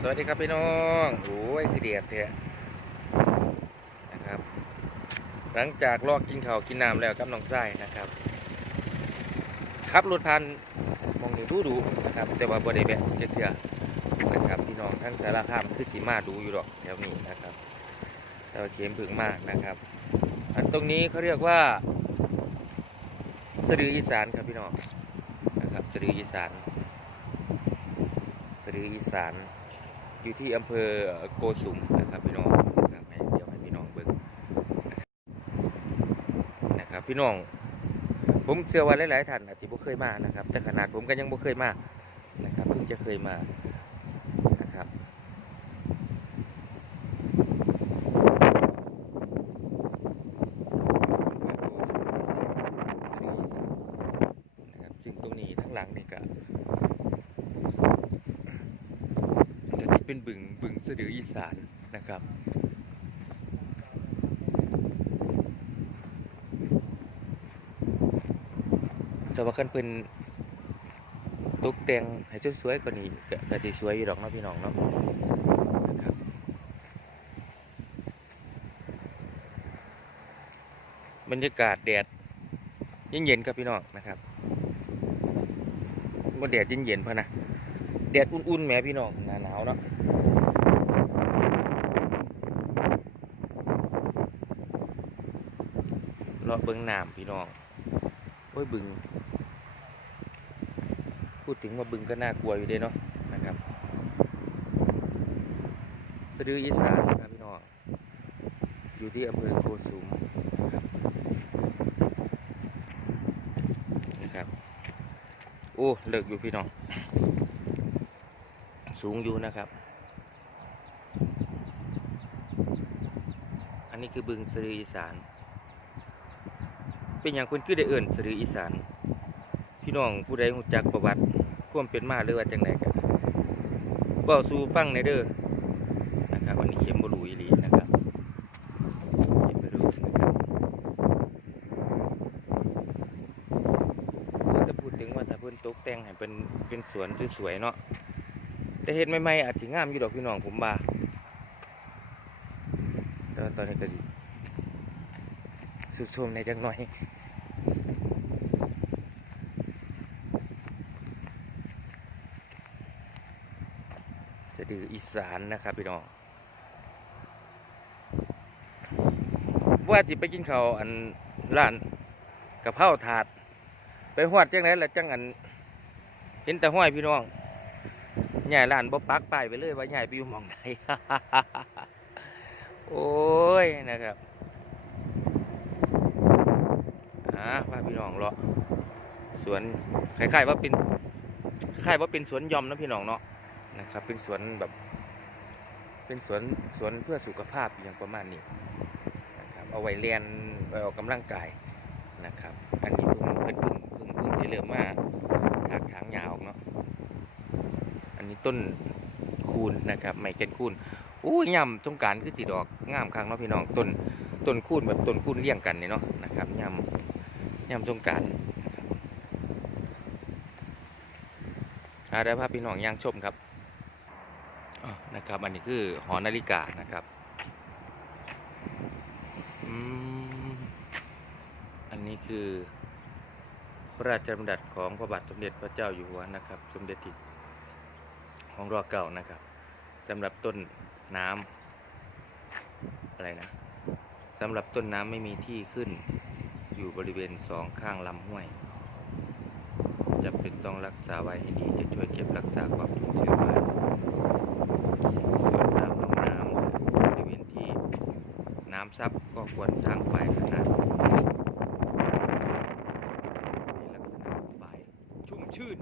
สวัสดีครับพี่น้องโอ้ยคือเดียดเถอะนะครับ หลังจากลอกกินข้าวกินน้ำแล้วกับน้องไส้นะครับขับรถผ่านมองนี้ดูดูนะครับ แต่ว่าบ่ได้แวะเทื่อๆนะครับพี่น้องทั้งสารคามคือสีมาดูอยู่ดอกแถวนี้นะครับแต่ว่าเข็มผึ่งมากนะครับอันตรงนี้เขาเรียกว่าสะดืออีสานครับพี่น้องนะครับสะดืออีสานสะดืออีสาน อยู่ที่อำเภอโกสุมนะครับพี่น้องนะครับเดี๋ยวให้พี่น้องเบิ้งนะครับพี่น้อง ผมเชื่อว่าหลายๆท่านอาจจะบ่เคยมานะครับแต่ขนาดผมก็ยังบ่เคยมานะครับเพิ่งจะเคยมานะครับนะครับจึงตรงนี้ทั้งหลังนี่ก็ จะที่เป็นบึ งบึงสะดืออีสานนะครับ แต่ว่าคันเป็นตกแต่งให้สวยๆกว่านี้ก็ก็สิสวยอยู่ดอกเนาะพี่น้องเนาะนะครับบรรยากาศแดดเย็นๆครับพี่น้องนะครับบ่แดดเย็นๆพะนะแดดอุ่นๆแหมพี่น้องหนาหนาวเนาะ เลาะเบิ้องน้ำพี่น้องโอ้ยบึง พูดถึงว่าบึงก็น่ากลัวอยู่เด้เนาะนะครับสะดืออีสานนะครับพี่น้องอยู่ที่อำเภอโกสุมนะครับ โอ้เลิกอยู่พี่น้อง สูงอยู่นะครับ อันนี้คือบึงสะดืออีสาน เป็นอย่างคนคือได้เอิ่นสะดืออีสาน พี่น้องผู้ใดรู้จักประวัติความเป็นมาหรือว่าจังไดกันเว้าสู่ฟังในเด้อนะครับอันนี้เข็มบรูอีหลีนะครับเข็มบรูนะครับก็จะพูดถึงว่าถ้าเพิ่นตกแต่งให้เป็นเป็นสวนสวยๆเนาะแต่เห็ดใหม่ๆอาจจะงามอยู่ดอกพี่น้องผมว่าแต่ว่าตอนนี้ก็สิสุดโทรมในจังหน่อย จะดืออีสานนะครับพี่น้องว่าจิไปกินข้าวอันร้านกะเพราถาด ไปหอดจังไหนละจังอัน เห็นแต่ห้อยพี่น้องใหญ่ร้านบ่ปักป้ายไปเลยว่าใหญ่ไปอยู่มองใดโอ้ยนะครับอ่าพาพี่น้องเลาะสวนคล้ายๆว่าเป็นคล้ายว่าเป็นสวนยอมนะพี่น้องเนาะ นะครับ เป็นสวนแบบ เป็นสวนสวนเพื่อสุขภาพอย่างประมาณนี้นะครับเอาไว้เรียนไว้ออกกำลังกายนะครับ อันนี้เพิ่งเพิ่งเพิ่งเพิ่งพิ่งจะเริ่มมาถากถางยาวเนาะอันนี้ต้นคูณนะครับไม้เกนคูณอู้ย่ำสงการคือสีดอกงามครั้งเนาะพี่น้องต้นต้นคูณแบบต้นคูณเลี้ยงกันเนี่ยเนาะนะครับย่ำย่ำสงการอาได้ภาพพี่น้องย่างชมครับ นะครับ อันนี้คือหอนาฬิกานะครับอันนี้คือพระราชดำรัสของพระบาทสมเด็จพระเจ้าอยู่หัวนะครับ สมเด็จที่ของรอเก่านะครับสำหรับต้นน้ำอะไรนะสำหรับต้นน้ำไม่มีที่ขึ้น อยู่บริเวณสองข้างลำห้วยจะเป็นต้องรักษาไว้ให้ดีจะช่วยเก็บรักษาความชุ่มชื้นไว้ ส่วนน้ำลงน้ำบริเวณที่น้ำซับก็ควรสร้างฝ่ายขนาดในลักษณะฝ่ายชุ่มชื่น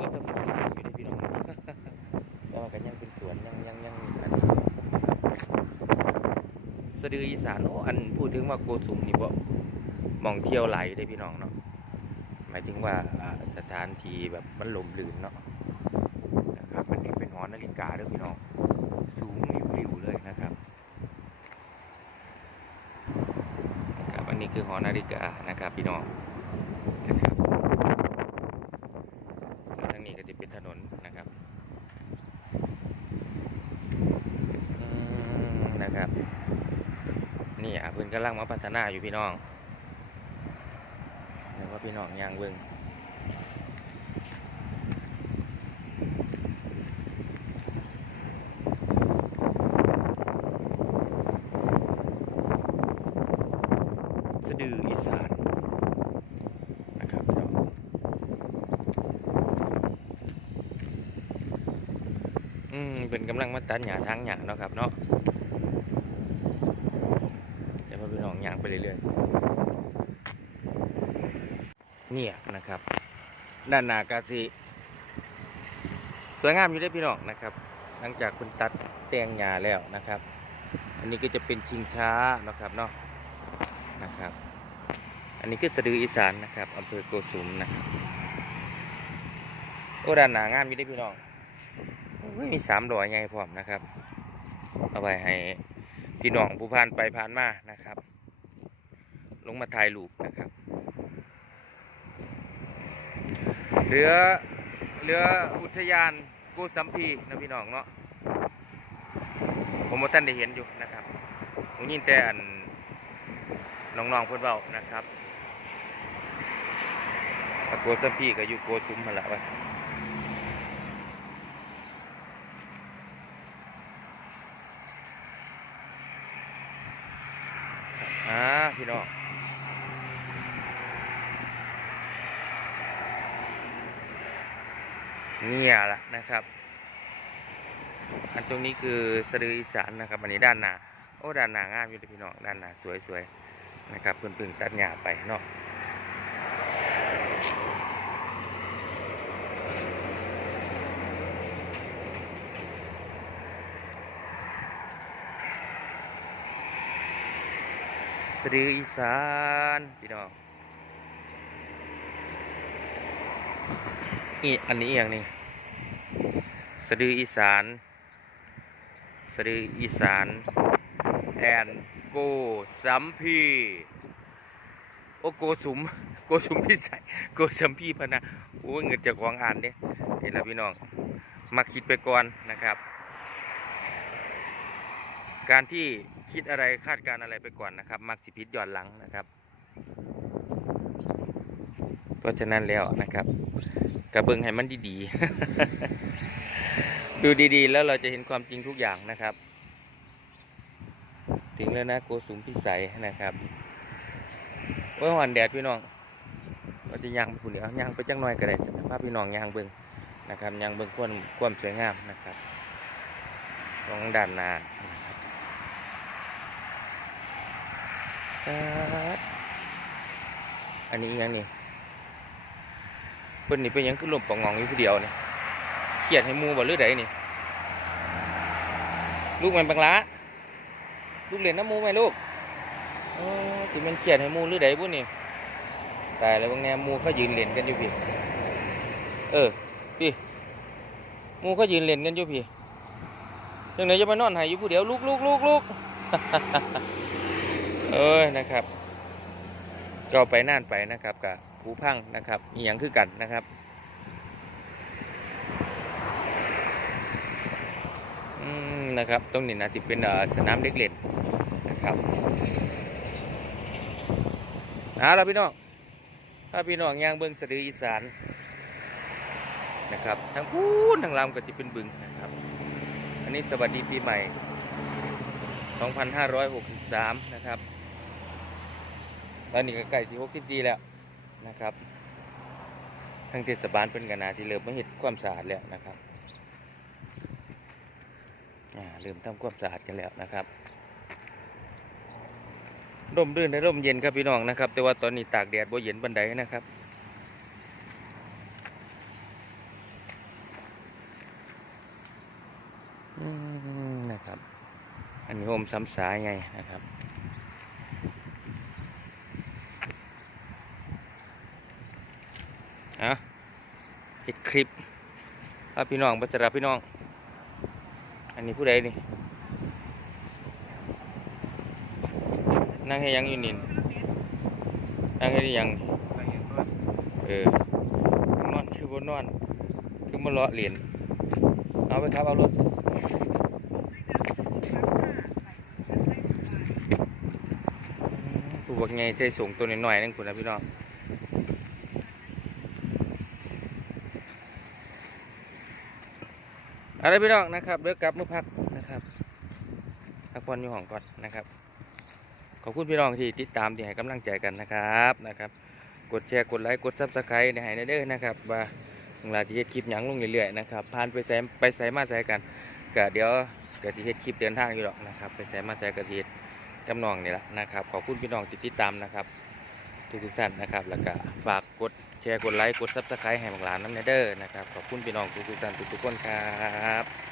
ก็ถือว่าทำอยู่ในพี่น้องแล้วมันก็ยังเป็นสวนยังยังยังอันสะดืออีสานโอ้อันพูดถึงว่าโกสุมนี่บ่มองเที่ยวไหลได้พี่น้องเนาะ หมายถึงว่าสถานที่แบบมันหล่มลื่นเนาะนะครับมันนี่เป็นหอนาฬิกาด้วยพี่น้องสูงริ้วๆเลยนะครับครับอันนี้คือหอนาฬิกานะครับพี่น้องนะครับทางนี้ก็จะเป็นถนนนะครับนะครับนี่อะพื้นกำลังมาพัฒนาอยู่พี่น้อง พี่น้องยางเบิงสะดืออีสานนะครับพี่น้องอืมเป็นกำลังมาตัดหญ้าทางหญ้าเนาะครับเนาะเดี๋ยวพี่น้องยางไปเรื่อยๆ เนี่ยนะครับด้านหน้ากาสิสวยงามอยู่ได้พี่น้องนะครับ หลังจากคุณตัดแตงหญ้าแล้วนะครับ อันนี้ก็จะเป็นชิงช้านะครับเนาะนะครับ อันนี้คือสะดืออีสานนะครับอำเภอโกสุมนะครับโอ้ด้านหน้างามอยู่ได้พี่น้องมีสามดอยไงพร้อมนะครับเอาไว้ให้พี่น้องผู้ผ่านไปผ่านมานะครับ ลงมาถ่ายรูปนะครับ เรือเรืออุทยานกูสัมพีนะพี่น้องเนาะผมว่าท่านได้เห็นอยู่นะครับผมยินแต่อันน้องๆเพื่อนเบานะครับโกสัมพีก็อยู่โกซุ้มมาละว่าซั่นอ่าพี่น้อง เนี่ยแหละนะครับ อันตรงนี้คือสะดืออีสานนะครับอันนี้ด้านหน้าโอ้ด้านหน้างามอยู่เลยพี่น้องด้านหน้าสวยๆนะครับเพิ่งเพิ่งตัดหญ้าไปเนาะสะดืออีสานพี่น้อง นี่อันนี้อย่างนี้สะดืออีสาน สะดืออีสานแอนโกสัมพีโอโกสุมโกสุมพี่ใส่โกสัมพีพนะโอ้เงินจากของอ่านเด้เห็นแล้วพี่น้องมาคิดไปก่อนนะครับ การที่คิดอะไรคาดการณ์อะไรไปก่อนนะครับ มักสิพิษย้อนหลังนะครับ เพราะฉะนั้นแล้วนะครับ กระเบิงให้มันดีๆ ดูดีๆ แล้วเราจะเห็นความจริงทุกอย่างนะครับ ถึงแล้วนะโกสุมพิสัยนะครับโอ้ยหวันแดดพี่น้องเราจะย่างไปผู้เดียวย่างไปจังหน่อยก็ได้สภาพพี่น้องย่างเบิงนะครับย่างเบิงควมควมสวยงามนะครับของด้านหน้าอันนี้ยังนี่ เพิ่นนี่เป็นยังขึ้นลมปองงองอยู่ผู้เดียวนี่เครียดให้มูบ่หรือใดนี่ลูกแมันบังละลูกเรียนน้ำมูไหมลูกอ๋อมันเขียนให้มูหรือใดบุ่นนี่ตายแล้วบางแนมูเขายืนเล่นกันอยู่พี่เออพี่มูเขายืนเล่นกันอยู่พี่จังไหนจะมานอนใหายอยู่ผู้เดียวลูกลูกลูกลูกเอ้ยนะครับ ก็ไปน่านไปนะครับกับ ผู้พังนะครับมีอย่างคือกันนะครับนะครับตรงนี้นะที่เป็นสนามเด็กเล่นนะครับเอาละพี่น้องถ้าพี่น้องย่างเบิ้งสะดืออีสานนะครับทั้งพูนทั้งลำก็จะเป็นบึงนะครับ อันนี้สวัสดีปีใหม่ 2563 นะครับ ตอนนี้ก็ใกล้สิ64แล้ว นะครับทางเทศบาลเป็นกันนาที่เริ่มมาเห็ดความสะอาดแล้วนะครับเริ่มทำความสะอาดกันแล้วนะครับร่มรื่นและร่มเย็นครับพี่น้องนะครับ แต่ว่าตอนนี้ตากแดดบ่เย็นบันไดนะครับนะครับ อันนี้โฮมซ้ำสายไงนะครับ อะเห็ดคลิปพาพี่น้องบัจราพี่น้อง อันนี้ผู้ใดนี่ นั่งให้ยังอยู่นินนั่งให้ยังเออนอนคือบนนอน คือมาเลาะเหรียญเอาไปครับ เอารถบักไงใส่สูงตัวน้อยๆนั่นคุณนะพี่น้อง อะไรพี่น้องนะครับเดี๋ยวกลับมือพักนะครับพักผ่อนอยู่ห้องก่อนนะครับ ขอบคุณพี่น้องที่ติดตามที่ให้กำลังใจกันนะครับนะครับ กดแชร์กดไลค์กดซับสไครต์ในให้ในเด้อนะครับว่าเวลาที่เฮ็ดคลิปหยังลงเรื่อยๆนะครับผ่านไปแซมไปใส่มาใส่กันก็เดี๋ยวก็สิเฮ็ดคลิปเดินทางอยู่หรอกนะครับไปใส่มาใส่กะสิเฮ็ดจำนองนี่แหละนะครับ ขอบคุณพี่น้องที่ติดตามนะครับทุกๆท่านนะครับ แล้วก็ฝากกด แชร์กดไลค์กดซับสไครต์ให้บังหลานน้ำเนเด้อนะครับ ขอบคุณพี่น้องทุกๆท่านทุกๆคนครับ